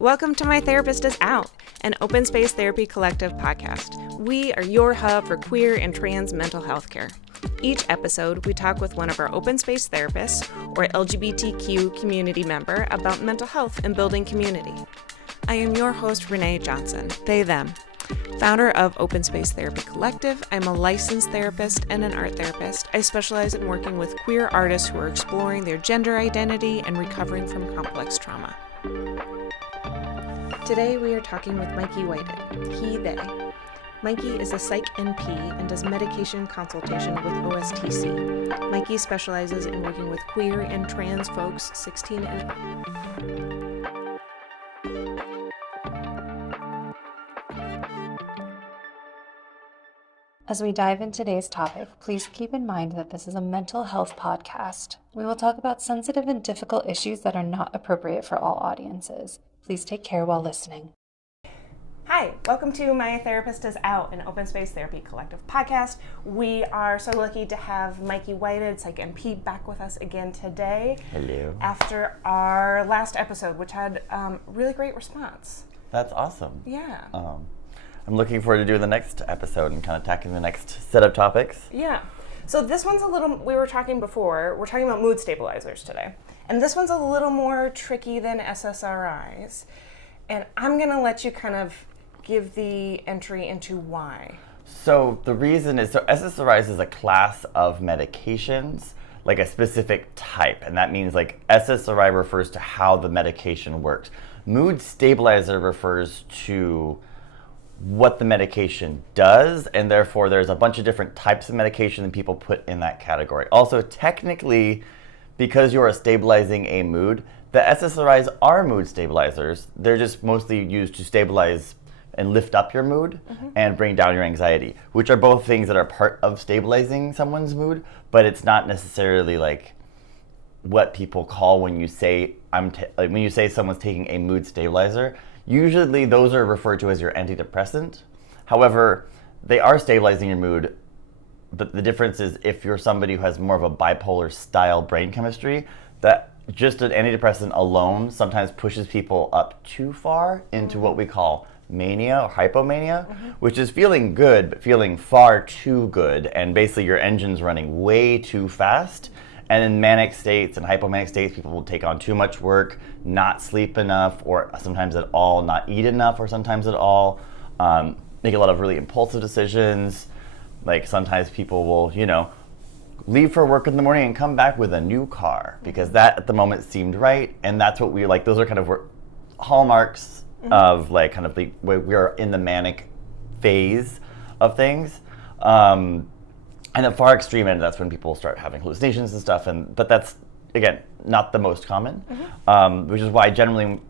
Welcome to My Therapist is Out, an open space therapy collective podcast. We are your hub for queer and trans mental health care. Each episode, we talk with one of our open space therapists or LGBTQ community member about mental health and building community. I am your host, Renae Johnson, they, them. Founder of Open Space Therapy Collective, I'm a licensed therapist and an art therapist. I specialize in working with queer artists who are exploring their gender identity and recovering from complex trauma. Today we are talking with Mikey Whited, he, they. Mikey is a Psych NP and does medication consultation with OSTC. Mikey specializes in working with queer and trans folks 16 and up. As we dive into today's topic, please keep in mind that this is a mental health podcast. We will talk about sensitive and difficult issues that are not appropriate for all audiences. Please take care while listening. Hi, welcome to My Therapist is Out, an open space therapy collective podcast. We are so lucky to have Mikey Whited, Psych NP, back with us again today. Hello. After our last episode, which had really great response. That's awesome. Yeah. I'm looking forward to doing the next episode and kind of tackling the next set of topics. Yeah. So this one's a little, we were talking before, we're talking about mood stabilizers today. And this one's a little more tricky than SSRIs. And I'm going to let you kind of give the entry into why. So the reason is, so SSRIs is a class of medications, like a specific type. And that means like SSRI refers to how the medication works. Mood stabilizer refers to what the medication does, and therefore there's a bunch of different types of medication that people put in that category. Also, technically, because you are stabilizing a mood, the SSRIs are mood stabilizers. They're just mostly used to stabilize and lift up your mood and bring down your anxiety, which are both things that are part of stabilizing someone's mood, but it's not necessarily like what people call when you say when you say someone's taking a mood stabilizer. Usually those are referred to as your antidepressant. However, they are stabilizing your mood, but the difference is if you're somebody who has more of a bipolar style brain chemistry, that just an antidepressant alone sometimes pushes people up too far into what we call mania or hypomania, which is feeling good, but feeling far too good, and basically your engine's running way too fast. And in manic states and hypomanic states, people will take on too much work, not sleep enough, or sometimes at all, not eat enough, or sometimes at all, make a lot of really impulsive decisions. Like sometimes people will, leave for work in the morning and come back with a new car because that at the moment seemed right. And that's what we like. Those are kind of hallmarks of like kind of we are in the manic phase of things. And at far extreme end, that's when people start having hallucinations and stuff. But that's, again, not the most common, which is why generally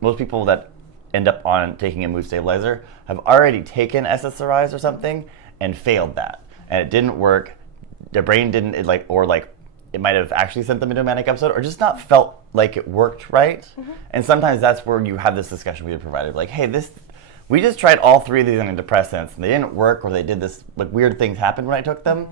most people that end up on taking a mood stabilizer have already taken SSRIs or something and failed that. And it didn't work. Their brain didn't, it might have actually sent them into a manic episode or just not felt like it worked right. And sometimes that's where you have this discussion with your provider, like, hey, we just tried all three of these antidepressants and they didn't work, or they did this, like weird things happened when I took them.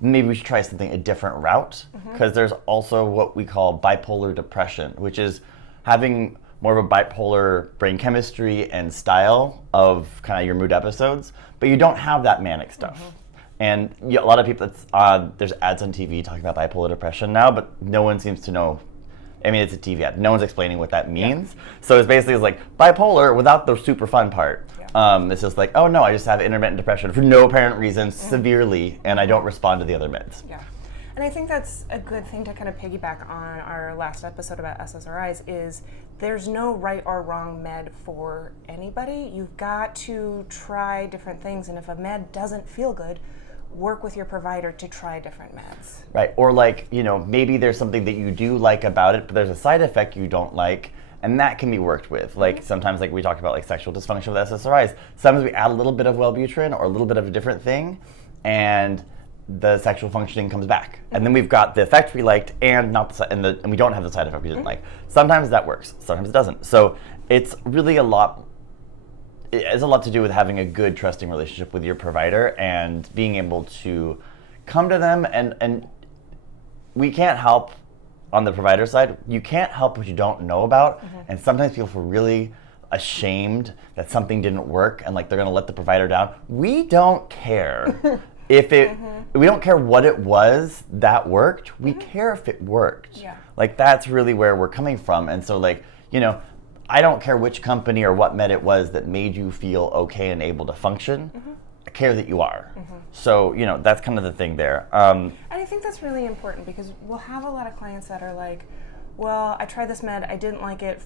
Maybe we should try a different route, because there's also what we call bipolar depression, which is having more of a bipolar brain chemistry and style of kind of your mood episodes, but you don't have that manic stuff. And a lot of people, there's ads on TV talking about bipolar depression now, but no one seems to know. I mean, it's a TV ad. No one's explaining what that means. Yeah. So it's basically like bipolar without the super fun part. Yeah. It's just like, oh no, I just have intermittent depression for no apparent reason, severely, and I don't respond to the other meds. Yeah. And I think that's a good thing to kind of piggyback on our last episode about SSRIs is there's no right or wrong med for anybody. You've got to try different things, and if a med doesn't feel good, work with your provider to try different meds. Right, or like, maybe there's something that you do like about it, but there's a side effect you don't like, and that can be worked with. Like sometimes, like we talked about, like sexual dysfunction with SSRIs, sometimes we add a little bit of Wellbutrin or a little bit of a different thing, and the sexual functioning comes back. And then we've got the effect we liked and and we don't have the side effect we didn't like. Sometimes that works, sometimes it doesn't. So it's really it has a lot to do with having a good, trusting relationship with your provider and being able to come to them. And we can't help on the provider side, you can't help what you don't know about. And sometimes people feel really ashamed that something didn't work and like they're gonna let the provider down. We don't care if it, we don't care what it was that worked. We care if it worked. Yeah. Like that's really where we're coming from. And so like, you know, I don't care which company or what med it was that made you feel okay and able to function. I care that you are. So, you know, that's kind of the thing there. And I think that's really important because we'll have a lot of clients that are like, well, I tried this med, I didn't like it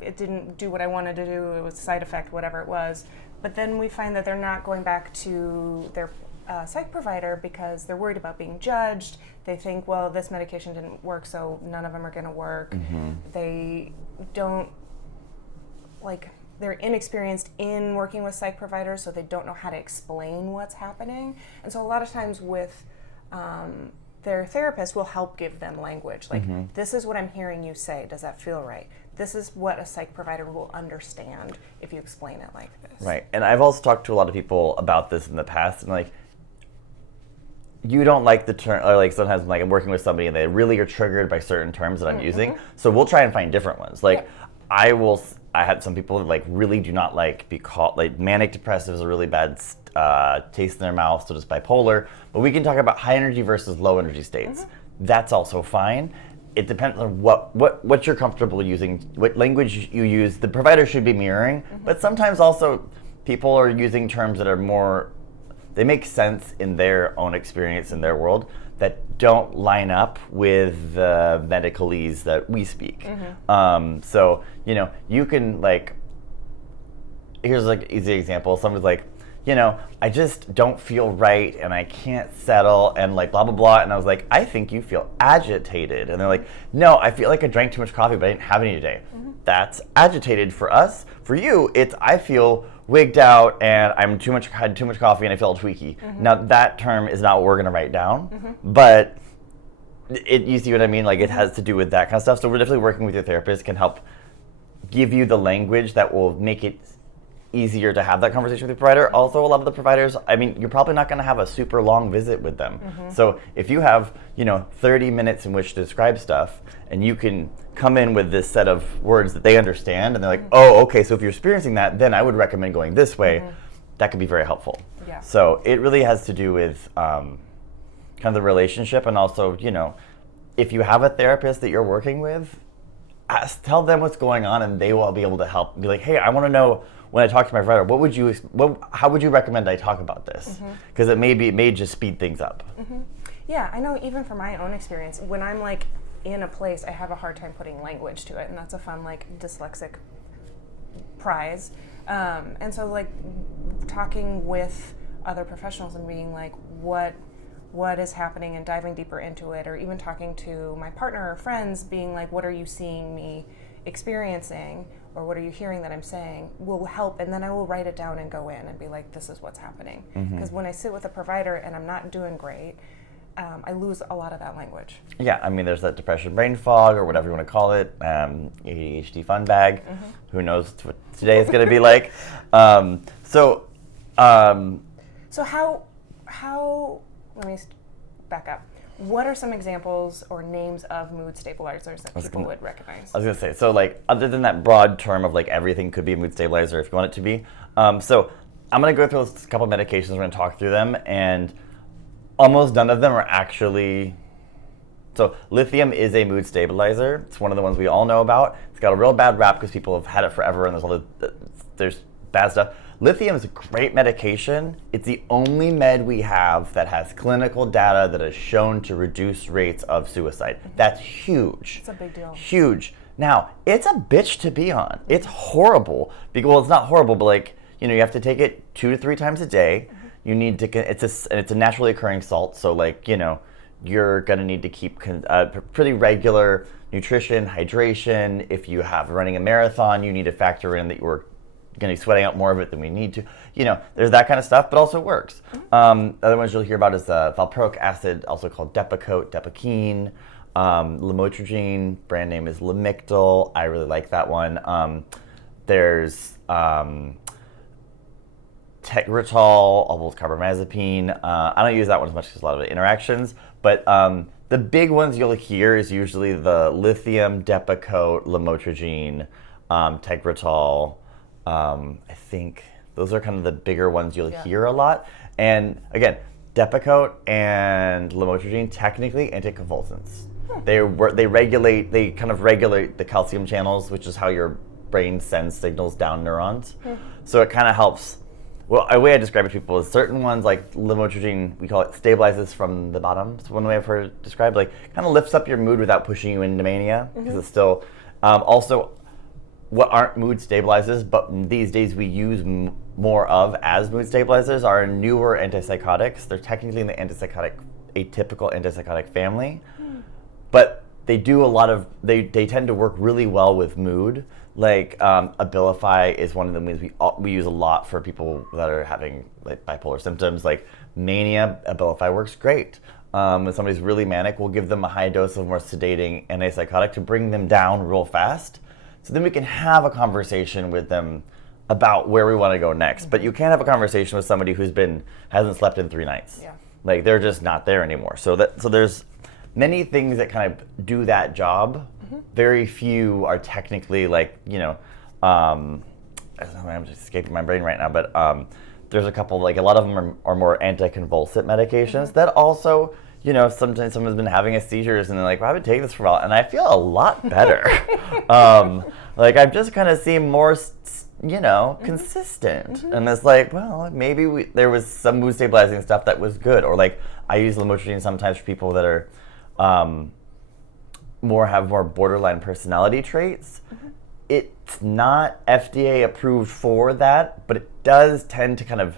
it didn't do what I wanted to do, it was a side effect, whatever it was. But then we find that they're not going back to their psych provider because they're worried about being judged. They think, well, this medication didn't work, so none of them are going to work. They don't, like, they're inexperienced in working with psych providers, so they don't know how to explain what's happening. And so a lot of times with their therapist will help give them language. Like, this is what I'm hearing you say. Does that feel right? This is what a psych provider will understand if you explain it like this. Right. And I've also talked to a lot of people about this in the past, and like, you don't like the term, or like sometimes like I'm working with somebody and they really are triggered by certain terms that I'm using. So we'll try and find different ones. Like I had some people that like really do not like be called, like manic depressive is a really bad taste in their mouth, so just bipolar. But we can talk about high energy versus low energy states. That's also fine. It depends on what you're comfortable using, what language you use. The provider should be mirroring, but sometimes also people are using terms that are more, they make sense in their own experience in their world that don't line up with the medicalese that we speak. So, you know, you can like, here's like an easy example. Someone's like, you know, I just don't feel right and I can't settle and like blah, blah, blah. And I was like, I think you feel agitated. And they're like, no, I feel like I drank too much coffee, but I didn't have any today. That's agitated for us. For you, it's I feel wigged out and had too much coffee and I feel tweaky. Now that term is not what we're gonna write down, but you see what I mean? Like it has to do with that kind of stuff. So we're definitely working with your therapist, can help give you the language that will make it easier to have that conversation with your provider. Also, a lot of the providers, I mean, you're probably not going to have a super long visit with them. So if you have, you know, 30 minutes in which to describe stuff, and you can come in with this set of words that they understand, and they're like, oh, okay, so if you're experiencing that, then I would recommend going this way. That could be very helpful. So it really has to do with kind of the relationship, and also, you know, if you have a therapist that you're working with, tell them what's going on, and they will be able to help. Be like, hey, I want to know, when I talk to my provider, how would you recommend I talk about this? Because it may just speed things up. Yeah, I know even from my own experience, when I'm like in a place, I have a hard time putting language to it, and that's a fun like dyslexic prize. And so like talking with other professionals and being like, what is happening and diving deeper into it, or even talking to my partner or friends being like, what are you seeing me experiencing, or what are you hearing that I'm saying, will help. And then I will write it down and go in and be like, this is what's happening. Because when I sit with a provider and I'm not doing great, I lose a lot of that language. Yeah, I mean, there's that depression brain fog, or whatever you want to call it, ADHD fun bag. Who knows what today is going to be like. So how, let me back up. What are some examples or names of mood stabilizers that people would recognize? I was going to say, so like, other than that broad term of like everything could be a mood stabilizer if you want it to be. So I'm going to go through a couple of medications, we're going to talk through them, and almost none of them are actually, so lithium is a mood stabilizer. It's one of the ones we all know about. It's got a real bad rap because people have had it forever and there's bad stuff. Lithium is a great medication. It's the only med we have that has clinical data that is shown to reduce rates of suicide. That's huge. It's a big deal. Huge. Now, it's a bitch to be on. It's horrible. Well, it's not horrible, but like, you know, you have to take it 2 to 3 times a day. You need to, it's a naturally occurring salt, so like, you know, you're gonna need to keep pretty regular nutrition, hydration. If you have running a marathon, you need to factor in that you're going to be sweating out more of it than we need to. You know, there's that kind of stuff, but also works. Other ones you'll hear about is valproic acid, also called Depakote, Depakine, lamotrigine, brand name is Lamictal. I really like that one. There's Tegretol, almost carbamazepine. I don't use that one as much because a lot of the interactions, but the big ones you'll hear is usually the lithium, Depakote, lamotrigine, Tegretol. I think those are kind of the bigger ones you'll hear a lot. And again, Depakote and lamotrigine, technically anticonvulsants. They kind of regulate the calcium channels, which is how your brain sends signals down neurons. So it kind of helps. Well, a way I describe it to people is certain ones like lamotrigine, we call it stabilizes from the bottom. So one way I've heard it described, like kind of lifts up your mood without pushing you into mania, because it's still also what aren't mood stabilizers, but these days we use more of as mood stabilizers are newer antipsychotics. They're technically in the atypical antipsychotic family, but they do a lot of, they tend to work really well with mood. Like Abilify is one of the ones we use a lot for people that are having like bipolar symptoms. Like mania, Abilify works great. When somebody's really manic, we'll give them a high dose of more sedating antipsychotic to bring them down real fast. So then we can have a conversation with them about where we want to go next. But you can't have a conversation with somebody who's hasn't slept in 3 nights. Yeah. Like they're just not there anymore. So there's many things that kind of do that job. Very few are technically like, I'm just escaping my brain right now, but there's a couple, like a lot of them are more anticonvulsant medications that also, sometimes someone's been having a seizures and they're like, well, I've been taking this for a while and I feel a lot better. Like I've just kind of seemed more, consistent. And it's like, well, maybe there was some mood stabilizing stuff that was good. Or like I use lamotrigine sometimes for people that are, have more borderline personality traits. It's not FDA approved for that, but it does tend to kind of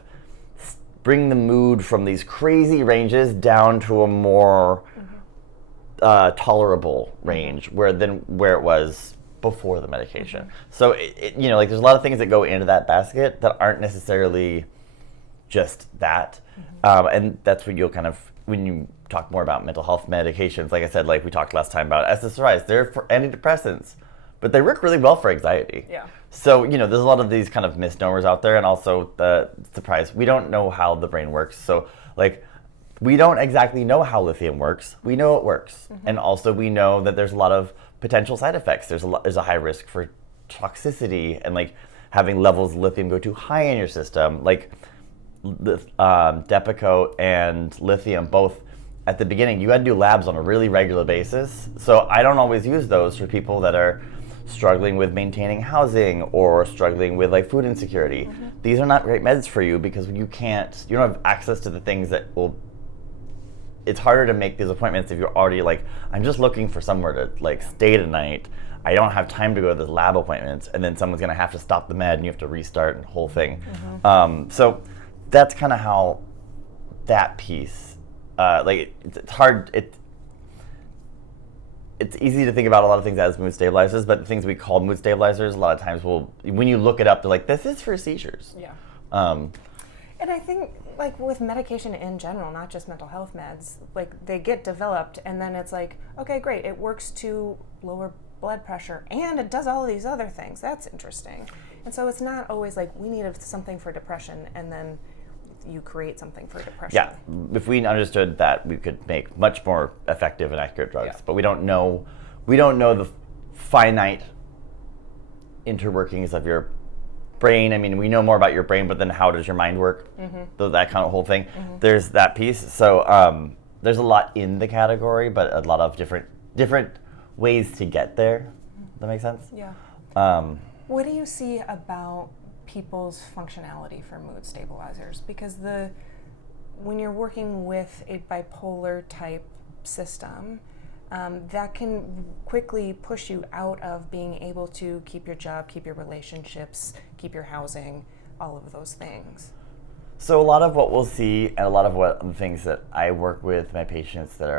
bring the mood from these crazy ranges down to a more tolerable range where it was before the medication. So like there's a lot of things that go into that basket that aren't necessarily just that, and that's what you'll kind of, when you talk more about mental health medications, like I said, like we talked last time about SSRIs, they're for antidepressants, but they work really well for anxiety. Yeah. So, there's a lot of these kind of misnomers out there, and also the surprise, we don't know how the brain works. So, like, we don't exactly know how lithium works. We know it works. And also we know that there's a lot of potential side effects. There's a high risk for toxicity and like having levels of lithium go too high in your system. Like, Depakote and lithium, both at the beginning, you had to do labs on a really regular basis. So I don't always use those for people that are struggling with maintaining housing or struggling with like food insecurity. These are not great meds for you because you don't have access to the things that it's harder to make these appointments if you're already like, I'm just looking for somewhere to like stay tonight. I don't have time to go to the lab appointments, and then someone's gonna have to stop the med and you have to restart and the whole thing. So that's kind of how that piece, it's hard. It's easy to think about a lot of things as mood stabilizers, but the things we call mood stabilizers, a lot of times when you look it up, they're like, this is for seizures. Yeah. And I think, like with medication in general, not just mental health meds, like they get developed and then it's like, okay, great, it works to lower blood pressure and it does all of these other things. That's interesting. And so it's not always like we need something for depression and then you create something for depression. Yeah, if we understood that, we could make much more effective and accurate drugs. But we don't know the finite interworkings of your brain. I mean, we know more about your brain, but then how does your mind work? So that kind of whole thing. There's that piece. So there's a lot in the category, but a lot of different ways to get there. Does that make sense? Yeah. What do you see about people's functionality for mood stabilizers? Because when you're working with a bipolar type system, that can quickly push you out of being able to keep your job, keep your relationships, keep your housing, all of those things. So a lot of what we'll see, and a lot of what the things that I work with my patients that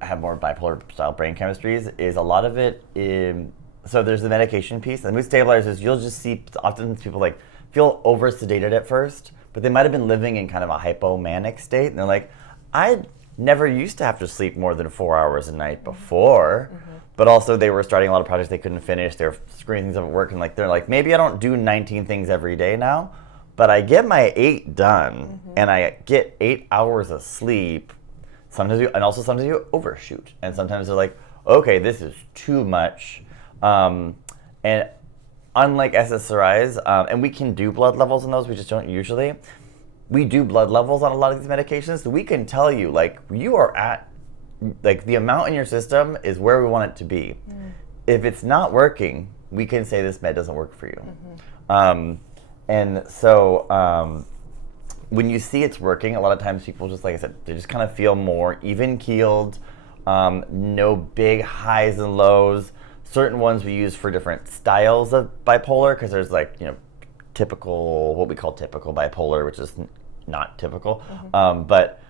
have more bipolar style brain chemistries is a lot of it so there's the medication piece. The mood stabilizers, you'll just see often people like feel over sedated at first, but they might have been living in kind of a hypomanic state, and they're like, I never used to have to sleep more than 4 hours a night before, but also they were starting a lot of projects they couldn't finish. They were screwing things up at work, and like they're like, maybe I don't do 19 things every day now, but I get my 8 done, and I get 8 hours of sleep. sometimes you overshoot, and sometimes they're like, okay, this is too much. And unlike SSRIs, and we can do blood levels in those, we just don't usually. We do blood levels on a lot of these medications, so we can tell you, like, you are at, like, the amount in your system is where we want it to be. If it's not working, we can say this med doesn't work for you. And so when you see it's working, a lot of times people just, like I said, they just kind of feel more even-keeled, no big highs and lows. Certain ones we use for different styles of bipolar, because there's, like, you know, typical, what we call typical bipolar, which is not typical. But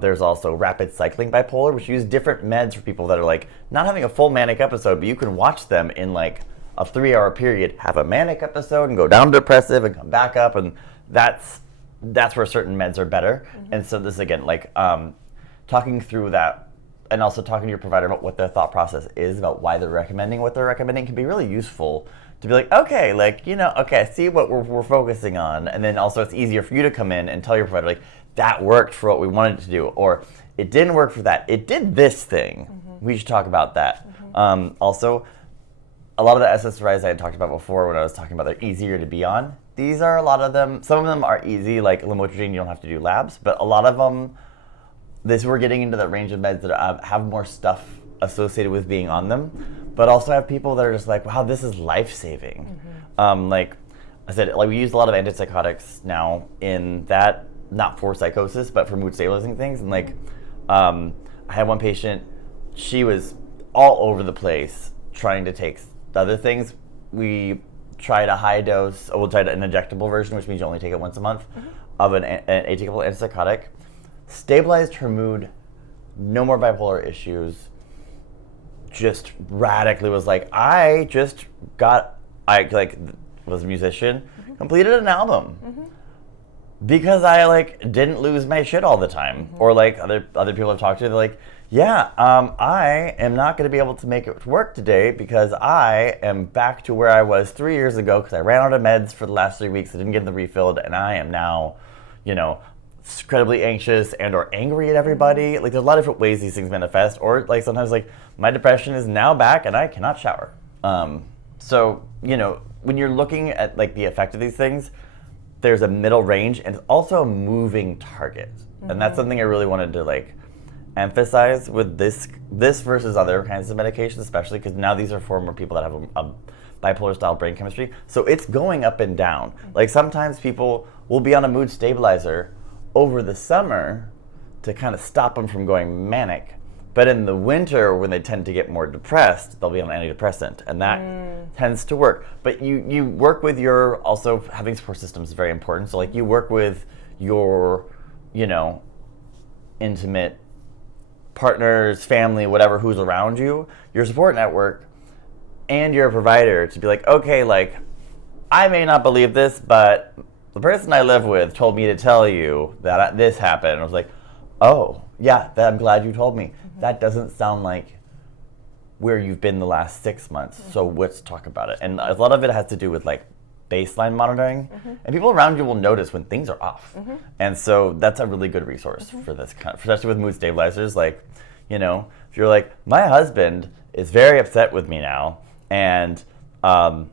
there's also rapid cycling bipolar, which use different meds for people that are, like, not having a full manic episode, but you can watch them in, like, a 3-hour period, have a manic episode and go down to depressive and come back up, and that's where certain meds are better. And so this, again, like, talking through that, and also talking to your provider about what their thought process is about why they're recommending what they're recommending can be really useful to be like, okay, like, you know, okay, I see what we're focusing on. And then also it's easier for you to come in and tell your provider, like, that worked for what we wanted it to do, or it didn't work for that. It did this thing. We should talk about that. Also, a lot of the SSRIs I had talked about before when I was talking about they're easier to be on. These are a lot of them. Some of them are easy, like lamotrigine, you don't have to do labs, but a lot of them, we're getting into that range of meds that have more stuff associated with being on them, but also have people that are just like, wow, this is life-saving. Like I said, like, we use a lot of antipsychotics now in that, not for psychosis, but for mood stabilizing things. And like, I had one patient, she was all over the place trying to take other things. We tried a high dose, we'll try an injectable version, which means you only take it once a month, of an atypical antipsychotic. Stabilized her mood, no more bipolar issues, just radically was like, I was a musician, completed an album. Because I, like, didn't lose my shit all the time. Or, like, other people I've talked to, they're like, yeah, I am not going to be able to make it to work today because I am back to where I was 3 years ago because I ran out of meds for the last 3 weeks, I didn't get them refilled, and I am now, you know, incredibly anxious and or angry at everybody. Like, there's a lot of different ways these things manifest. Or, like, sometimes, like, my depression is now back and I cannot shower. So, you know, when you're looking at, like, the effect of these things, there's a middle range, and it's also a moving target. And that's something I really wanted to, like, emphasize with this versus other kinds of medications, especially because now these are for more people that have a bipolar style brain chemistry. So it's going up and down. Like, sometimes people will be on a mood stabilizer over the summer to kind of stop them from going manic. But in the winter, when they tend to get more depressed, they'll be on an antidepressant, and that tends to work. But you work with your, also having support systems is very important. So, like, you work with your, you know, intimate partners, family, whatever, who's around you, your support network, and your provider to be like, okay, like, I may not believe this, but the person I live with told me to tell you that this happened. And I was like, oh, yeah, I'm glad you told me. That doesn't sound like where you've been the last 6 months, so let's talk about it. And a lot of it has to do with, like, baseline monitoring, and people around you will notice when things are off. And so that's a really good resource for this kind of, especially with mood stabilizers. Like, you know, if you're like, my husband is very upset with me now, and I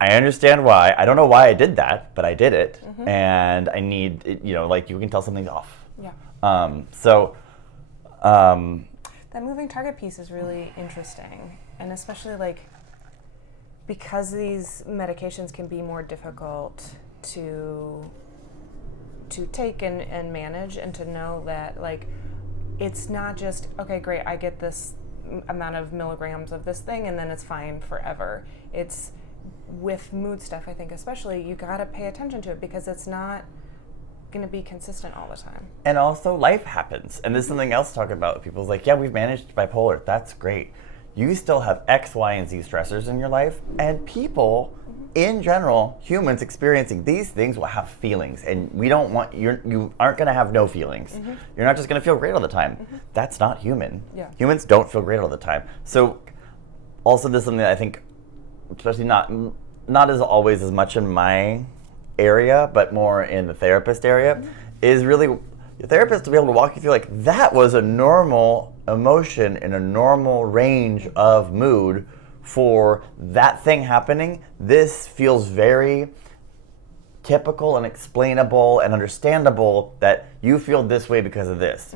understand why. I don't know why I did that, but I did it, and I need it, you know, like, you can tell something's off. That moving target piece is really interesting, and especially, like, because these medications can be more difficult to take and manage, and to know that, like, it's not just, okay, great, I get this amount of milligrams of this thing and then it's fine forever. It's, with mood stuff, I think especially, you gotta pay attention to it because it's not going to be consistent all the time. And also, life happens. And this is something else to talk about. People's like, yeah, we've managed bipolar. That's great. You still have X, Y, and Z stressors in your life. And people, in general, humans experiencing these things will have feelings. And we don't want, you aren't going to have no feelings. You're not just going to feel great all the time. That's not human. Humans don't feel great all the time. So also, this is something that I think, especially not as much in my area, but more in the therapist area, is really your therapist to be able to walk you through, like, that was a normal emotion in a normal range of mood for that thing happening. This feels very typical and explainable and understandable that you feel this way because of this.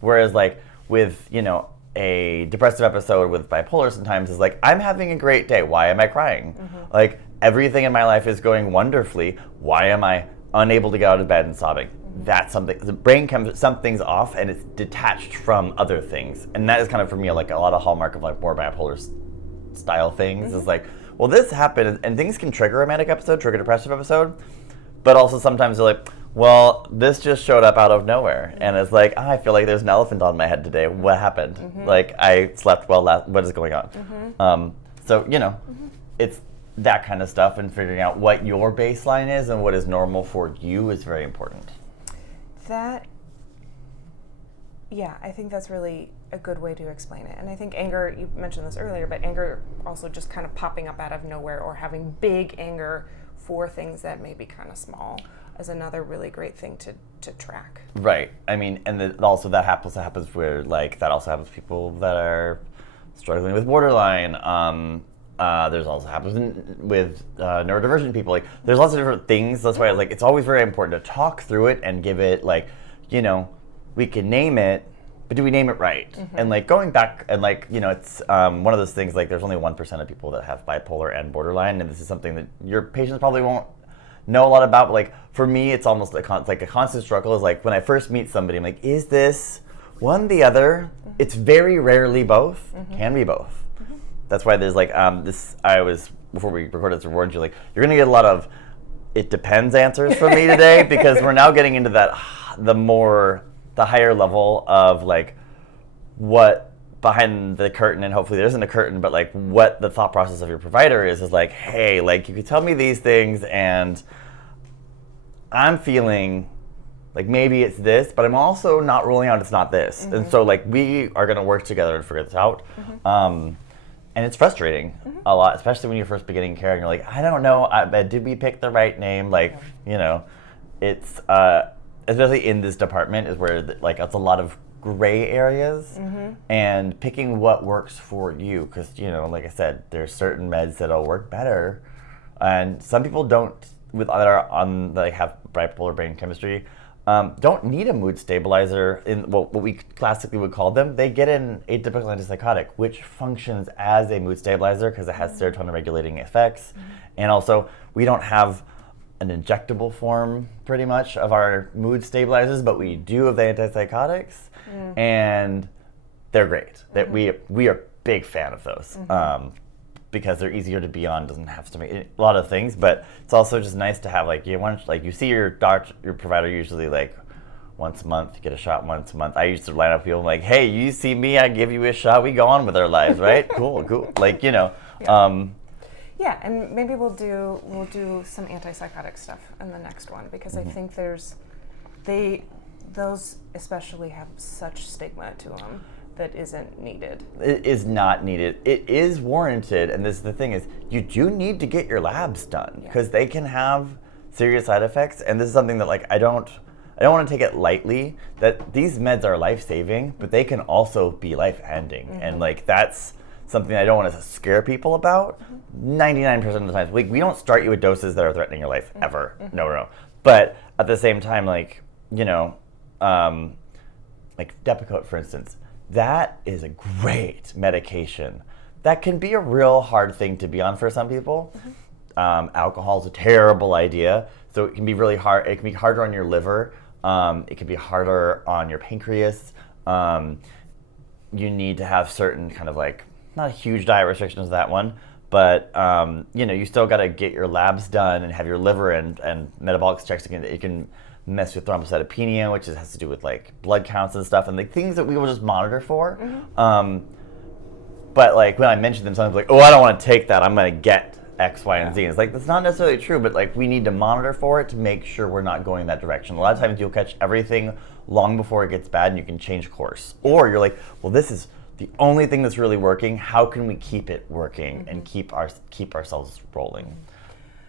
Whereas, like, with, you know, a depressive episode with bipolar sometimes is like, I'm having a great day. Why am I crying? Like, everything in my life is going wonderfully. Why am I unable to get out of bed and sobbing? That's something, the brain comes, something's off and it's detached from other things. And that is kind of, for me, like a lot of hallmark of like more bipolar style things is like, well, this happened, and things can trigger a manic episode, trigger a depressive episode, but also sometimes they're like, well, this just showed up out of nowhere, and it's like, I feel like there's an elephant on my head today. What happened? Like, I slept well last, what is going on? So, you know, it's that kind of stuff, and figuring out what your baseline is and what is normal for you is very important. Yeah, I think that's really a good way to explain it. And I think anger, you mentioned this earlier, but anger also just kind of popping up out of nowhere or having big anger for things that may be kind of small is another really great thing to track. Right. I mean, and also that happens where, like, that also happens to people that are struggling with borderline. There's also happens with neurodivergent people. Like, there's lots of different things. That's why, like, it's always very important to talk through it and give it, like, you know, we can name it, but do we name it right? And, like, going back and, like, you know, it's one of those things, like, there's only 1% of people that have bipolar and borderline, and this is something that your patients probably won't know a lot about. But, like, for me, it's almost like a constant struggle. Is like when I first meet somebody, I'm like, is this one the other? It's very rarely both. Can be both. That's why there's like this. I was, before we recorded this, warned you, like, you're gonna get a lot of it depends answers from me today, because we're now getting into that the higher level of, like, what behind the curtain, and hopefully there isn't a curtain, but, like, what the thought process of your provider is like, hey, like, you could tell me these things and I'm feeling like maybe it's this, but I'm also not ruling out it's not this. And so, like, we are going to work together to figure this out. And it's frustrating a lot, especially when you're first beginning care and you're like, I don't know, did we pick the right name? Like, you know, it's, especially in this department is where, like, it's a lot of gray areas and picking what works for you. Because, you know, like I said, there's certain meds that'll work better. And some people don't, that have bipolar brain chemistry, don't need a mood stabilizer in what we classically would call them. They get an atypical antipsychotic, which functions as a mood stabilizer because it has serotonin regulating effects. And also, we don't have an injectable form pretty much of our mood stabilizers, but we do of the antipsychotics, and they're great. That we are a big fan of those. Because they're easier to be on, doesn't have to make a lot of things, but it's also just nice to have, like, you see your doctor, your provider usually, like, once a month, you get a shot once a month. I used to line up people like, hey, you see me, I give you a shot, we go on with our lives, right? cool. Like, you know. Yeah, and maybe we'll do some antipsychotic stuff in the next one, because I think those especially have such stigma to them that isn't needed. It is not needed. It is warranted, and this is the thing is, you do need to get your labs done, because they can have serious side effects, and this is something that, like, I don't want to take it lightly, that these meds are life-saving, but they can also be life-ending, and, like, that's something I don't want to scare people about. 99% of the time, we don't start you with doses that are threatening your life, ever. No. But at the same time, like, you know, like Depakote, for instance, that is a great medication. That can be a real hard thing to be on for some people. Alcohol is a terrible idea, so it can be really hard. It can be harder on your liver. It can be harder on your pancreas. You need to have certain kind of, like, not huge diet restrictions, that one, but you know, you still got to get your labs done and have your liver and metabolic checks. It can mess with thrombocytopenia, which has to do with, like, blood counts and stuff, and, like, things that we will just monitor for. But, like, when I mention them, someone's like, oh, I don't want to take that, I'm going to get X, Y, and Z. And it's like, that's not necessarily true, but, like, we need to monitor for it to make sure we're not going that direction. A lot of times you'll catch everything long before it gets bad and you can change course. Or you're like, well, this is the only thing that's really working. How can we keep it working and keep ourselves rolling?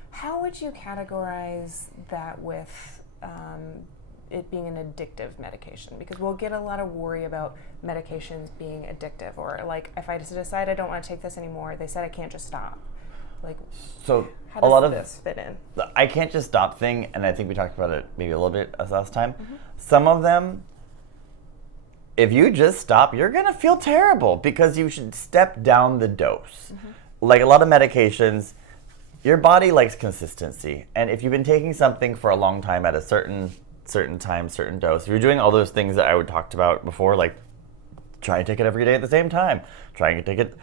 How would you categorize that with it being an addictive medication? Because we'll get a lot of worry about medications being addictive, or like if I decide I don't want to take this anymore, they said I can't just stop. Like, so how a lot does of this fit in? The I can't just stop thing, and I think we talked about it maybe a little bit last time. Some of them, if you just stop, you're gonna feel terrible because you should step down the dose. Like a lot of medications, your body likes consistency, and if you've been taking something for a long time at a certain time, certain dose, if you're doing all those things that I would talked about before, like try and take it every day at the same time, trying to take it,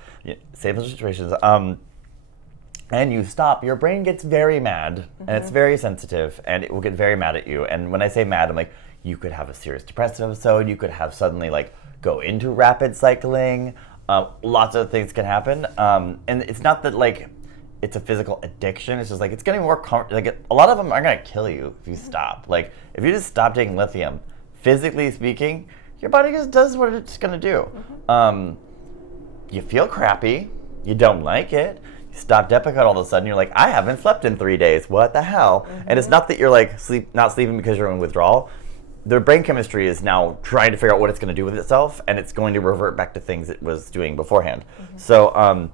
same situations, and you stop, your brain gets very mad, and it's very sensitive, and it will get very mad at you. And when I say mad, I'm like, you could have a serious depressive episode, you could have suddenly like go into rapid cycling, lots of things can happen. And it's not that like it's a physical addiction, it's just like it's getting more like a lot of them are gonna kill you if you stop. Like if you just stop taking lithium, physically speaking, your body just does what it's gonna do. You feel crappy, you don't like it, you stop Depakote all of a sudden, you're like, I haven't slept in 3 days, what the hell? And it's not that you're like not sleeping because you're in withdrawal. Their brain chemistry is now trying to figure out what it's going to do with itself, and it's going to revert back to things it was doing beforehand. So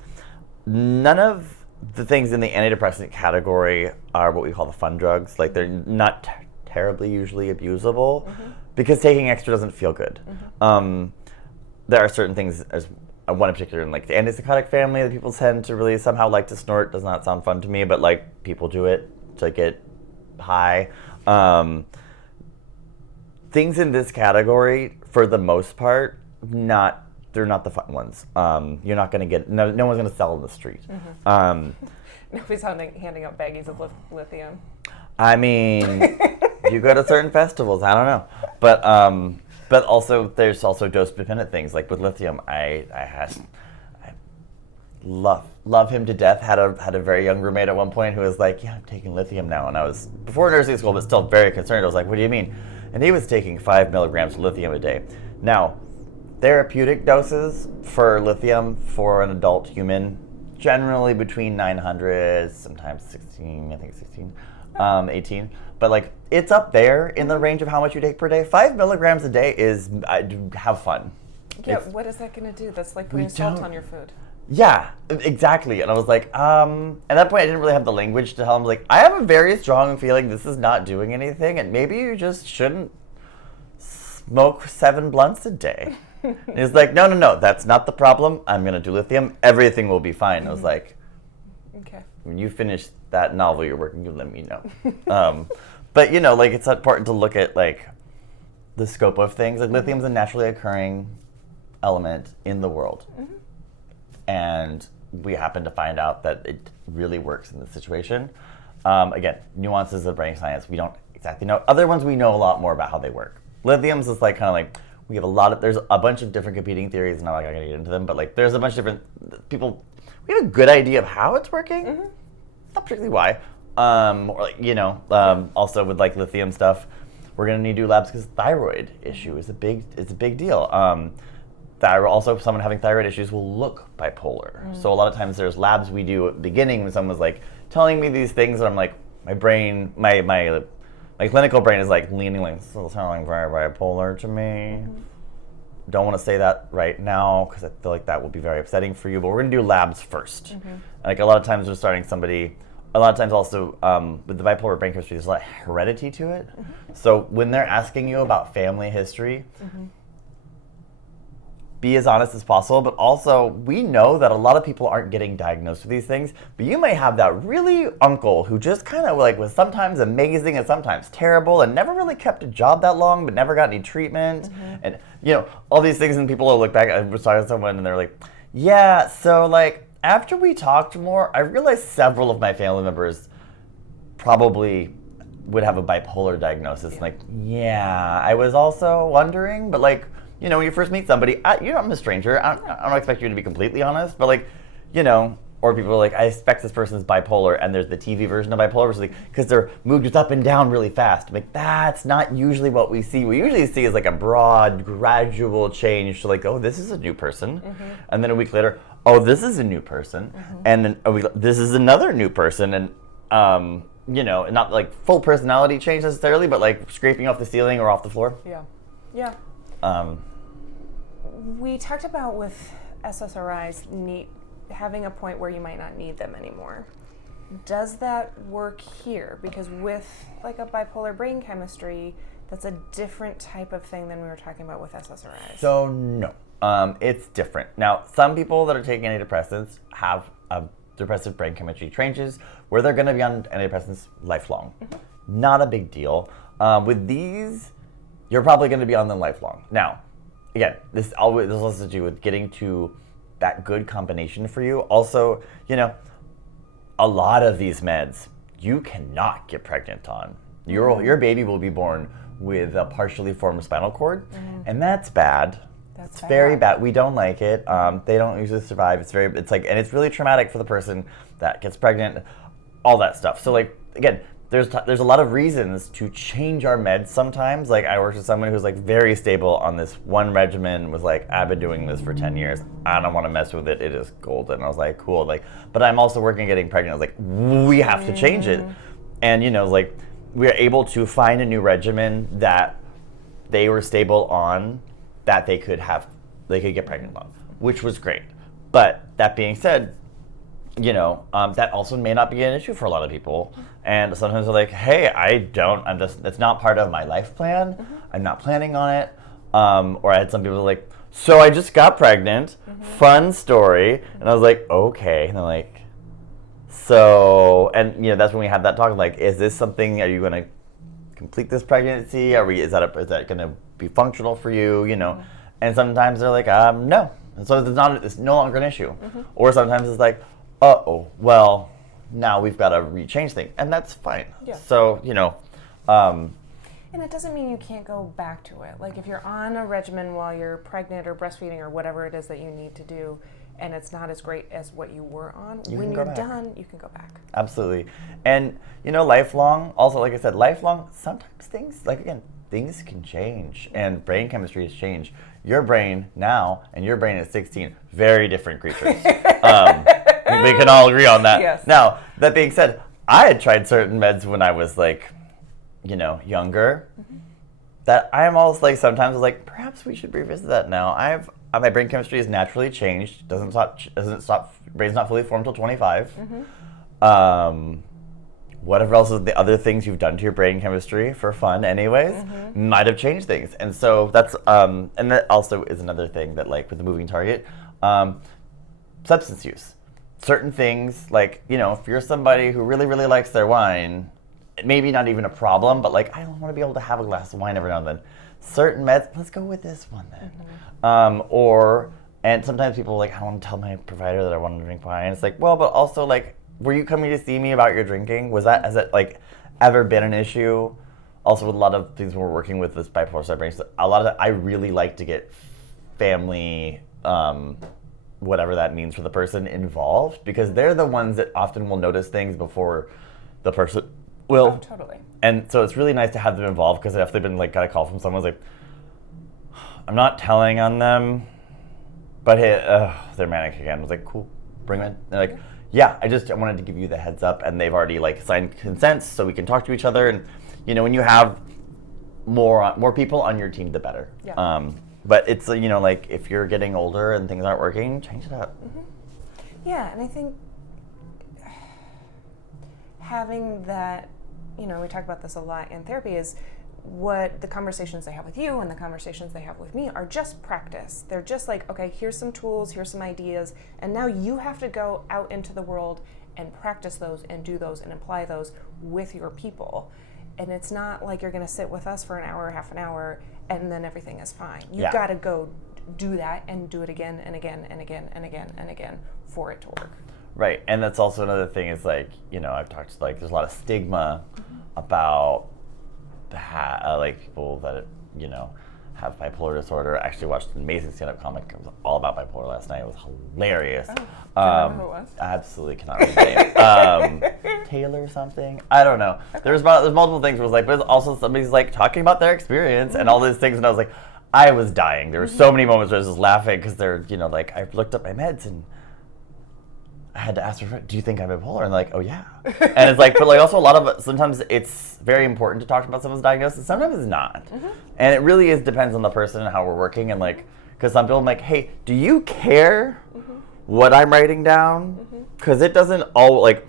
none of the things in the antidepressant category are what we call the fun drugs. Like they're not terribly usually abusable because taking extra doesn't feel good. There are certain things, as one in particular in like the antipsychotic family that people tend to really somehow like to snort. Does not sound fun to me, but like people do it to get high. Things in this category, for the most part, they're not the fun ones. You're not going to get, no one's going to sell in the street. Nobody's handing out baggies of lithium. I mean, you go to certain festivals, I don't know. But also, there's also dose-dependent things. Like with lithium, I love him to death. Had a very young roommate at one point who was like, yeah, I'm taking lithium now. And I was, before nursing school, but still very concerned. I was like, what do you mean? And he was taking 5 milligrams of lithium a day. Now, therapeutic doses for lithium for an adult human, generally between 900, sometimes 16, I think 16, 18. But like, it's up there in the range of how much you take per day. 5 milligrams a day is, have fun. Yeah, what is that going to do? That's like putting salt on your food. Yeah, exactly. And I was like, at that point I didn't really have the language to tell him, like, I have a very strong feeling this is not doing anything, and maybe you just shouldn't smoke 7 blunts a day. And he's like, no, that's not the problem. I'm going to do lithium. Everything will be fine. I was like, okay. When you finish that novel you're working, you let me know. But, you know, like, it's important to look at, like, the scope of things. Like, lithium's a naturally occurring element in the world. And we happen to find out that it really works in this situation. Again, nuances of brain science, we don't exactly know. Other ones we know a lot more about how they work. Lithium's is like kind of like, there's a bunch of different competing theories, and I'm not going to get into them, but like there's a bunch of different people, we have a good idea of how it's working, not particularly why. Or like, you know, also with like lithium stuff, we're going to need to do labs because thyroid issue is a big deal. Also, someone having thyroid issues will look bipolar. So a lot of times there's labs we do at the beginning when someone's like telling me these things, and I'm like, my brain, my clinical brain is like leaning like, this is sounding very bipolar to me. Don't want to say that right now because I feel like that will be very upsetting for you, but we're going to do labs first. Like a lot of times we're starting somebody, a lot of times also with the bipolar brain chemistry, there's a lot of heredity to it. So when they're asking you about family history, be as honest as possible, but also we know that a lot of people aren't getting diagnosed with these things, but you may have that really uncle who just kind of like was sometimes amazing and sometimes terrible and never really kept a job that long but never got any treatment. And you know, all these things, and people will look back. I was talking to someone and they're like, yeah, so like after we talked more, I realized several of my family members probably would have a bipolar diagnosis. Like, yeah, I was also wondering, but like, you know, when you first meet somebody, I'm a stranger. I don't expect you to be completely honest, but like, you know, or people are like, I expect this person's bipolar, and there's the TV version of bipolar, because their mood goes up and down really fast. I'm like, that's not usually what we see. What we usually see is like a broad, gradual change to like, oh, this is a new person, and then a week later, oh, this is a new person, and then this is another new person, and not like full personality change necessarily, but like scraping off the ceiling or off the floor. Yeah. We talked about with SSRIs having a point where you might not need them anymore. Does that work here? Because with like a bipolar brain chemistry, that's a different type of thing than we were talking about with SSRIs. So no, it's different. Now, some people that are taking antidepressants have depressive brain chemistry changes where they're going to be on antidepressants lifelong. Not a big deal. With these, you're probably going to be on them lifelong. Now, again, this has to do with getting to that good combination for you. Also, a lot of these meds you cannot get pregnant on. Your baby will be born with a partially formed spinal cord, and that's bad. It's very bad. We don't like it. They don't usually survive. And it's really traumatic for the person that gets pregnant, all that stuff. So like, again, there's a lot of reasons to change our meds sometimes. Like I worked with someone who's like very stable on this one regimen, was like, I've been doing this for 10 years. I don't want to mess with it. It is golden. I was like, cool. Like, but I'm also working getting pregnant. I was like, we have to change it. And like we are able to find a new regimen that they were stable on, that they could get pregnant on, which was great. But that being said, that also may not be an issue for a lot of people. And sometimes they're like, hey, it's not part of my life plan. I'm not planning on it. Or I had some people like, so I just got pregnant, fun story. And I was like, okay. And they're like, so, and that's when we had that talk, like, is this something, are you going to complete this pregnancy? Is that going to be functional for you? And sometimes they're like, no. And so it's no longer an issue. Or sometimes it's like, well, now we've got to rechange things, and that's fine. Yeah. So, and it doesn't mean you can't go back to it. Like if you're on a regimen while you're pregnant or breastfeeding or whatever it is that you need to do, and it's not as great as what you were on, when you're done, you can go back. Absolutely. And, lifelong, also, like I said, sometimes things can change, and brain chemistry has changed. Your brain now and your brain at 16, very different creatures. We can all agree on that. Yes. Now, that being said, I had tried certain meds when I was like, younger, that I'm almost like, sometimes I was like, perhaps we should revisit that now. My brain chemistry has naturally changed. Doesn't stop. Brain's not fully formed till 25. Whatever else is the other things you've done to your brain chemistry for fun anyways, might have changed things. And so that's, and that also is another thing that like with the moving target, substance use. Certain things, like, if you're somebody who really, really likes their wine, maybe not even a problem, but like, I don't want to be able to have a glass of wine every now and then. Certain meds, let's go with this one then. And sometimes people are like, I don't want to tell my provider that I want to drink wine. It's like, well, but also like, were you coming to see me about your drinking? Has it like ever been an issue? Also with a lot of things when we're working with this bipolar separation, a lot of that, I really like to get family, whatever that means for the person, involved, because they're the ones that often will notice things before the person will. Oh, totally. And so it's really nice to have them involved, because if they've been like, got a call from someone who's like, I'm not telling on them, but hey, they're manic again. I was like, cool, bring them in. They're like, yeah, I wanted to give you the heads up, and they've already like signed consents so we can talk to each other. And when you have more people on your team, the better. Yeah. But it's like if you're getting older and things aren't working, change it up. Yeah, and I think having that, we talk about this a lot in therapy, is what the conversations they have with you and the conversations they have with me are just practice. They're just like, okay, here's some tools, here's some ideas, and now you have to go out into the world and practice those and do those and apply those with your people. And it's not like you're going to sit with us for an hour or half an hour and then everything is fine. You've got to go do that and do it again and again and again and again and again for it to work. Right, and that's also another thing is like, I've talked like there's a lot of stigma about like people that have bipolar disorder. I actually watched an amazing stand-up comic. It was all about bipolar last night. It was hilarious. Oh, do you remember who it was? Absolutely cannot remember his name. Taylor something. I don't know. Okay. There's multiple things where it was like, but it's also somebody's like talking about their experience and all these things, and I was like, I was dying. There were so many moments where I was just laughing because they're like, I've looked up my meds and I had to ask her, do you think I'm bipolar? And like, oh yeah. And it's like, but like also a lot of, sometimes it's very important to talk about someone's diagnosis. Sometimes it's not. And it really depends on the person and how we're working. And like, because some people are like, hey, do you care what I'm writing down? Because it doesn't all, like,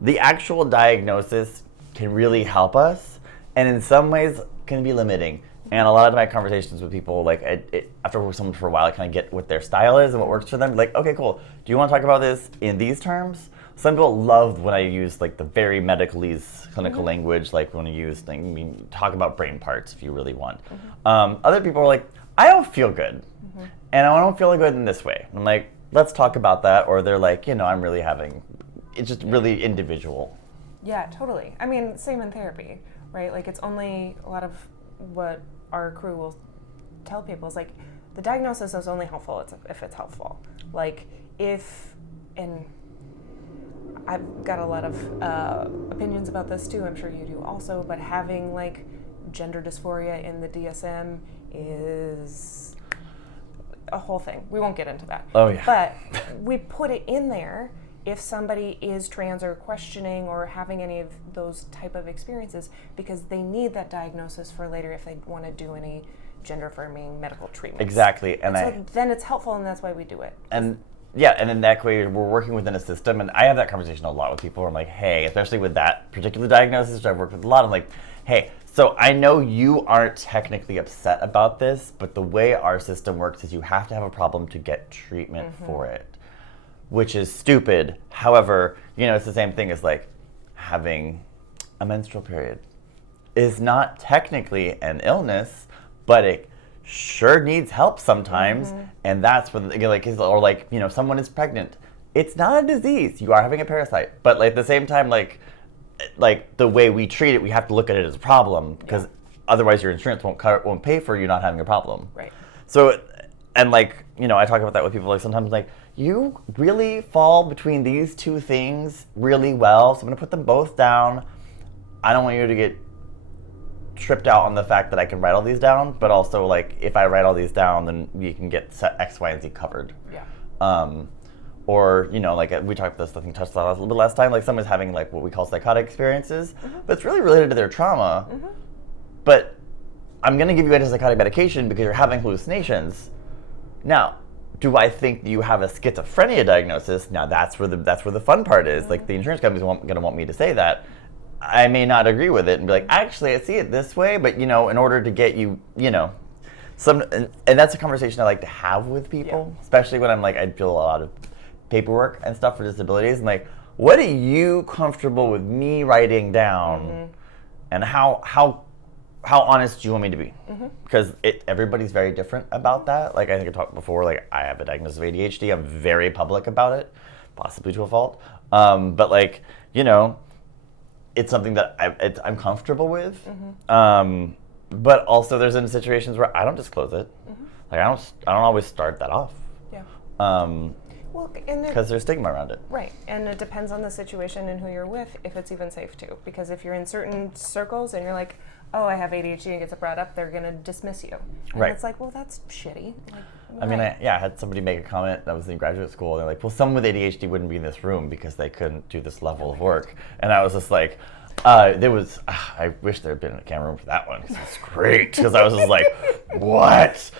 the actual diagnosis can really help us. And in some ways can be limiting. And a lot of my conversations with people, like, after working with someone for a while, I kind of get what their style is and what works for them. Like, okay, cool. Do you want to talk about this in these terms? Some people love when I use, like, the very medicalese clinical language, like when I use, like, I mean, talk about brain parts if you really want. Other people are like, I don't feel good. And I don't feel good in this way. I'm like, let's talk about that. Or they're like, you know, I'm really having, it's just really individual. Yeah, totally. I mean, same in therapy, right? Like, it's only a lot of what our crew will tell people is like, the diagnosis is only helpful if it's helpful. Like, and I've got a lot of opinions about this too, I'm sure you do also, but having like gender dysphoria in the DSM is a whole thing. We won't get into that. Oh yeah. But we put it in there if somebody is trans or questioning or having any of those type of experiences, because they need that diagnosis for later if they want to do any gender-affirming medical treatment. Exactly. And so then it's helpful, and that's why we do it. And yeah, and in that way, we're working within a system, and I have that conversation a lot with people. I'm like, hey, especially with that particular diagnosis, which I've worked with a lot, I'm like, hey, so I know you aren't technically upset about this, but the way our system works is you have to have a problem to get treatment for it, which is stupid. However, you know, it's the same thing as like having a menstrual period. Is not technically an illness, but it sure needs help sometimes, and that's when, like, or like, you know, someone is pregnant. It's not a disease. You are having a parasite, but like at the same time, like the way we treat it, we have to look at it as a problem, because otherwise your insurance won't pay for you not having a problem. Right. So, and like, you know, I talk about that with people, like sometimes like, you really fall between these two things really well, so I'm gonna put them both down. I don't want you to get tripped out on the fact that I can write all these down, but also like, if I write all these down, then you can get X, Y, and Z covered. Yeah. Or, you know, like we talked about this, I think touched on a little bit last time, like someone's having like what we call psychotic experiences, but it's really related to their trauma. But I'm gonna give you antipsychotic medication because you're having hallucinations. Now, do I think you have a schizophrenia diagnosis? Now that's where the fun part is. Like, the insurance company's gonna want me to say that. I may not agree with it and be like, actually, I see it this way, but, you know, in order to get you, you know, and that's a conversation I like to have with people, especially when I'm like, I feel a lot of paperwork and stuff for disabilities, and like, what are you comfortable with me writing down, and how honest do you want me to be? Because everybody's very different about that. Like, I think I talked before, like, I have a diagnosis of ADHD. I'm very public about it, possibly to a fault. But like, you know, it's something that I'm comfortable with. But also there's in situations where I don't disclose it. Like, I don't always start that off. Yeah. Well, because there's stigma around it. Right, and it depends on the situation and who you're with, if it's even safe to. Because if you're in certain circles and you're like, oh, I have ADHD, and gets brought up, they're going to dismiss you. And it's like, well, that's shitty. Like, I mean, I had somebody make a comment that was in graduate school, and they're like, well, someone with ADHD wouldn't be in this room because they couldn't do this level of work. And I was just like, I wish there had been a camera room for that one, because it's great. Because I was just like, what?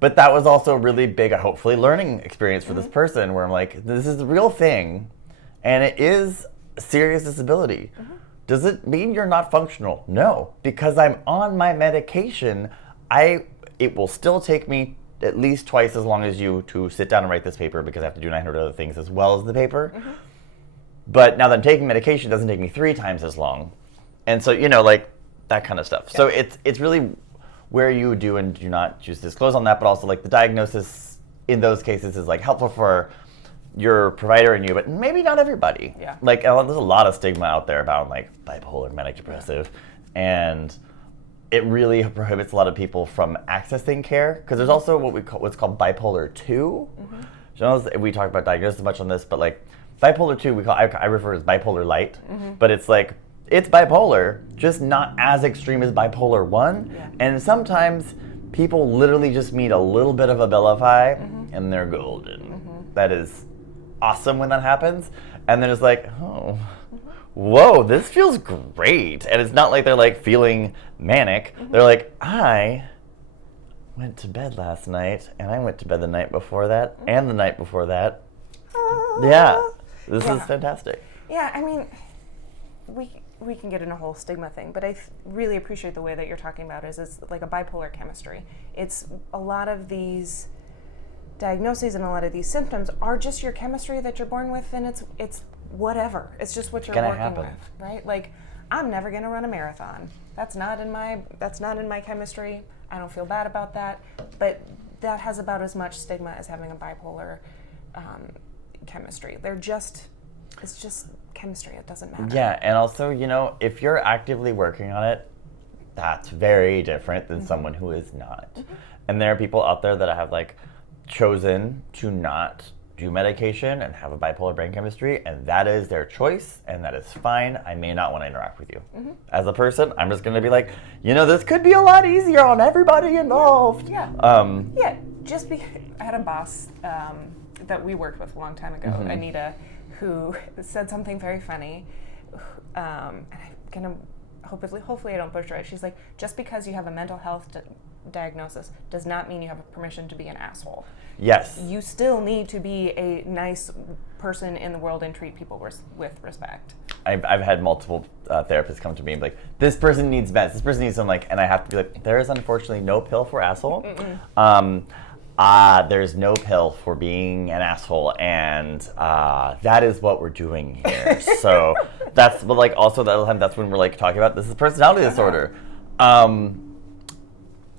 But that was also a really big, hopefully, learning experience for this person, where I'm like, this is the real thing, and it is a serious disability. Does it mean you're not functional? No, because I'm on my medication. It will still take me at least twice as long as you to sit down and write this paper, because I have to do 900 other things as well as the paper. But now that I'm taking medication, it doesn't take me 3 times as long. And so, you know, like, that kind of stuff. Yeah. So it's really where you do and do not choose to disclose on that, but also like the diagnosis in those cases is like helpful for your provider and you, but maybe not everybody. Yeah. Like, there's a lot of stigma out there about like bipolar, manic depressive, and it really prohibits a lot of people from accessing care, because there's also what's called bipolar 2. We talk about diagnosis much on this, but like bipolar 2, I refer to as bipolar light, but it's like, it's bipolar, just not as extreme as bipolar 1. Yeah. And sometimes people literally just need a little bit of Abilify and they're golden. That is awesome when that happens. And then it's like, oh, whoa, this feels great. And it's not like they're like feeling manic. They're like, I went to bed last night, and I went to bed the night before that, and the night before that. Yeah, this is fantastic. Yeah, I mean, we can get in a whole stigma thing, but I really appreciate the way that you're talking about it. It's like a bipolar chemistry. It's a lot of these diagnoses and a lot of these symptoms are just your chemistry that you're born with, and it's whatever. It's just what you're working with, right? Like, I'm never gonna run a marathon. That's not in my chemistry. I don't feel bad about that, but that has about as much stigma as having a bipolar chemistry. It's just chemistry. It doesn't matter. Yeah, and also, if you're actively working on it, that's very different than someone who is not. And there are people out there that have like chosen to not do medication and have a bipolar brain chemistry, and that is their choice, and that is fine. I may not want to interact with you. As a person, I'm just going to be like, this could be a lot easier on everybody involved. Yeah. I had a boss that we worked with a long time ago, Anita, who said something very funny, and I'm gonna hopefully I don't butcher it. She's like, just because you have a mental health diagnosis does not mean you have permission to be an asshole. Yes. You still need to be a nice person in the world and treat people with respect. I've had multiple therapists come to me and be like, this person needs meds, this person needs something, and I have to be like, there is unfortunately no pill for asshole. There's no pill for being an asshole, and that is what we're doing here. So that's, but like also the other time, that's when we're like talking about this is personality disorder.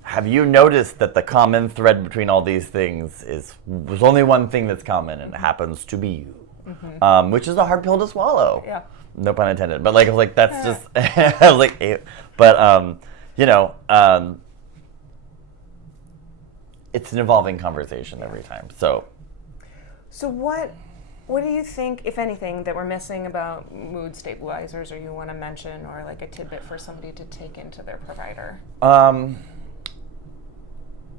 Have you noticed that the common thread between all these things there's only one thing that's common, and it happens to be you, which is a hard pill to swallow. Yeah. No pun intended. But like I was like, that's just I was like, ew. But it's an evolving conversation every time. So what do you think, if anything, that we're missing about mood stabilizers, or you want to mention, or like a tidbit for somebody to take into their provider?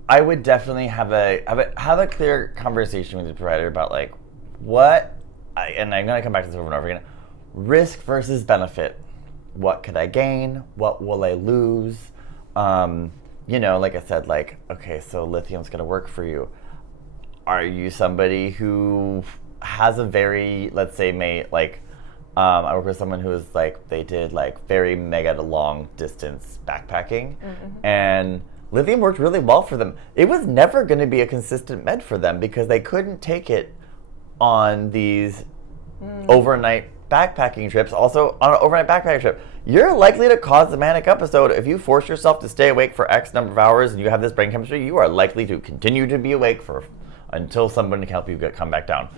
I would definitely have a clear conversation with the provider about like and I'm gonna come back to this over and over again. Risk versus benefit. What could I gain? What will I lose? Like I said, like, okay, so lithium's gonna work for you. Are you somebody who has a very, let's say, I work with someone who is like, they did like very mega long distance backpacking, and lithium worked really well for them. It was never going to be a consistent med for them because they couldn't take it on these overnight backpacking trips. Also, on an overnight backpacking trip, you're likely to cause a manic episode. If you force yourself to stay awake for X number of hours and you have this brain chemistry, you are likely to continue to be awake until someone can help you come back down,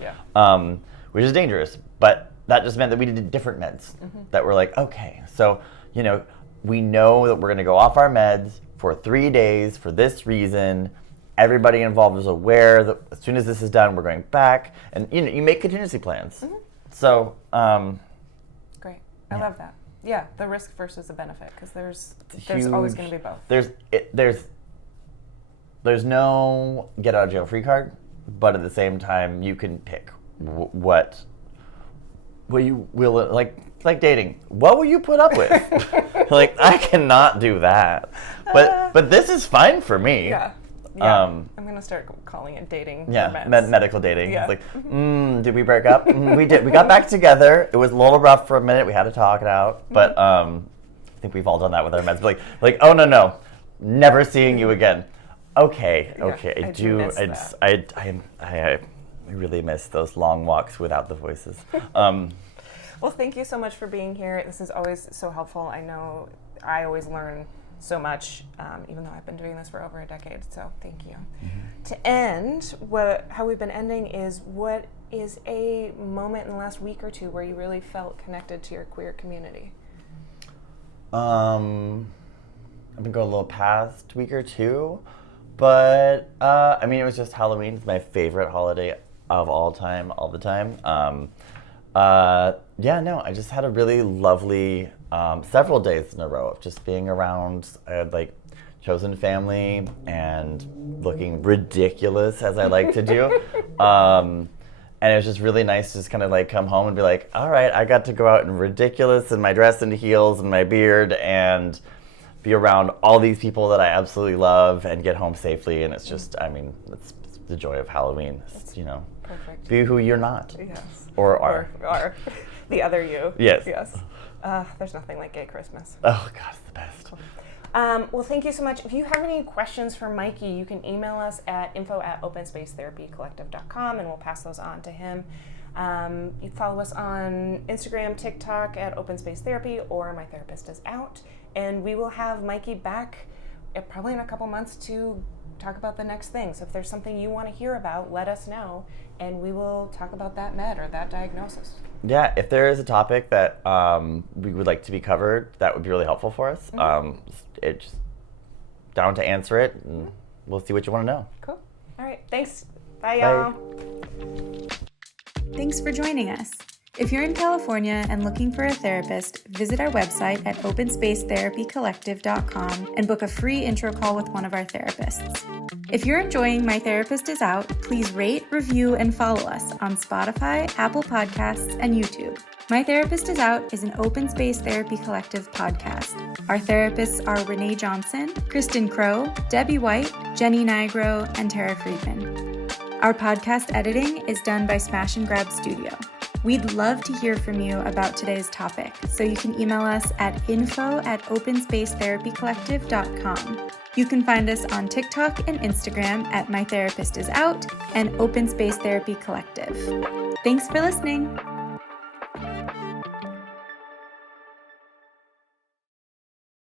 which is dangerous. But that just meant that we did different meds that were like, okay, so, we know that we're going to go off our meds for 3 days for this reason. Everybody involved is aware that as soon as this is done, we're going back. And you make contingency plans. So, great. I love that. Yeah, the risk versus the benefit, because there's always going to be both. There's no get out of jail free card, but at the same time, you can pick what you will, like dating. What will you put up with? Like, I cannot do that. But this is fine for me. Yeah. I'm going to start calling it dating. Yeah, medical dating. Yeah. It's like, did we break up? We did. We got back together. It was a little rough for a minute. We had to talk it out. But I think we've all done that with our meds. Like, oh, no. Never seeing you again. Okay. I really miss those long walks without the voices. Well, thank you so much for being here. This is always so helpful. I know I always learn so much, even though I've been doing this for over a decade, so thank you. To end, how we've been ending is, what is a moment in the last week or two where you really felt connected to your queer community? I've been going a little past week or two, but it was just Halloween. It's my favorite holiday of all the time. I just had a really lovely several days in a row of just being around. I had chosen family and looking ridiculous, as I like to do. And it was just really nice to just kind of like come home and be like, all right, I got to go out in ridiculous and my dress and heels and my beard and be around all these people that I absolutely love and get home safely. And it's just, I mean, it's the joy of Halloween. It's, you know, Perfect. be who you're not. Yes. Or are. Or the other you. Yes. Yes. There's nothing like gay Christmas. Oh, God, it's the best. Well, thank you so much. If you have any questions for Mikey, you can email us at info@openspacetherapycollective.com, and we'll pass those on to him. You can follow us on Instagram, TikTok at Open Space Therapy, or My Therapist Is Out. And we will have Mikey back probably in a couple months to talk about the next thing. So if there's something you want to hear about, let us know, and we will talk about that med or that diagnosis. Yeah, if there is a topic that we would like to be covered, that would be really helpful for us. It's down to answer it, and we'll see what you want to know. Cool. All right. Thanks. Bye, y'all. Thanks for joining us. If you're in California and looking for a therapist, visit our website at openspacetherapycollective.com and book a free intro call with one of our therapists. If you're enjoying My Therapist Is Out, please rate, review, and follow us on Spotify, Apple Podcasts, and YouTube. My Therapist Is Out is an Open Space Therapy Collective podcast. Our therapists are Renae Johnson, Kristen Crow, Debbie White, Jenny Nigro, and Tara Friedman. Our podcast editing is done by Smash and Grab Studio. We'd love to hear from you about today's topic, so you can email us at info@openspacetherapycollective.com. You can find us on TikTok and Instagram at My Therapist Is Out and Open Space Therapy Collective. Thanks for listening.